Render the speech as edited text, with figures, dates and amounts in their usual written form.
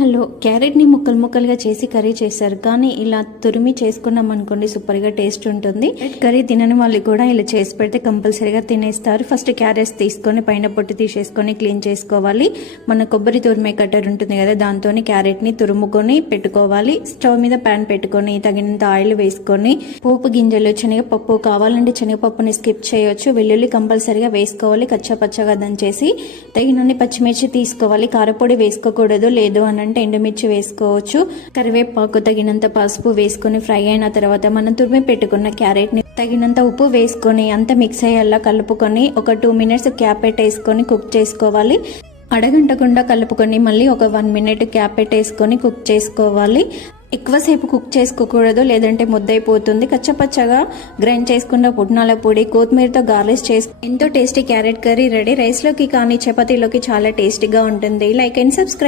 Hello క్యారెట్ని ముక్కలు ముక్కలుగా చేసి కర్రీ చేశారు, కానీ ఇలా తురిమి చేసుకున్నాం అనుకోండి సూపర్గా టేస్ట్ ఉంటుంది. కర్రీ తినని వాళ్ళు కూడా ఇలా చేసి పెడితే కంపల్సరీగా తినేస్తారు. ఫస్ట్ క్యారెట్స్ తీసుకొని పైన పొట్టు తీసేసుకొని క్లీన్ చేసుకోవాలి. మన కొబ్బరి తురిమే కట్టర్ ఉంటుంది కదా, దాంతో క్యారెట్ని తురుముకొని పెట్టుకోవాలి. స్టవ్ మీద ప్యాన్ పెట్టుకొని తగినంత ఆయిల్ వేసుకొని పోపు గింజలు, శనగపప్పు, కావాలంటే శనగపప్పుని స్కిప్ చేయొచ్చు. వెల్లుల్లి కంపల్సరీగా వేసుకోవాలి, కచ్చాపచ్చగా దంచేసి. తగినన్ని పచ్చిమిర్చి తీసుకోవాలి, కారపొడి వేసుకోకూడదు, లేదు అనంటే ఎండుమిర్చి వేసుకోవచ్చు. కరివేపాకు, తగినంత పసుపు వేసుకొని ఫ్రై అయిన తర్వాత మనం తురిమి పెట్టుకున్న క్యారెట్ ని తగినంత ఉప్పు వేసుకొని అంత మిక్స్ అయ్యేలా కలుపుకొని ఒక 2 minutes క్యాప్ పెట్టేసుకొని కుక్ చేసుకోవాలి. అడగంటకుండా కలుపుకొని మళ్ళీ ఒక 1 minute క్యాప్ పెట్టేసుకొని కుక్ చేసుకోవాలి. ఎక్కువసేపు కుక్ చేసుకోకూడదు, లేదంటే ముద్దైపోతుంది. కచ్చపచ్చగా గ్రైండ్ చేసుకున్న పుట్నాల పొడి, కొత్తిమీరతో గార్నిష్ చేసి ఎంతో టేస్టీ క్యారెట్ కర్రీ రెడీ. రైస్లోకి కానీ చపాతీలోకి చాలా టేస్టీగా ఉంటుంది. Like and subscribe.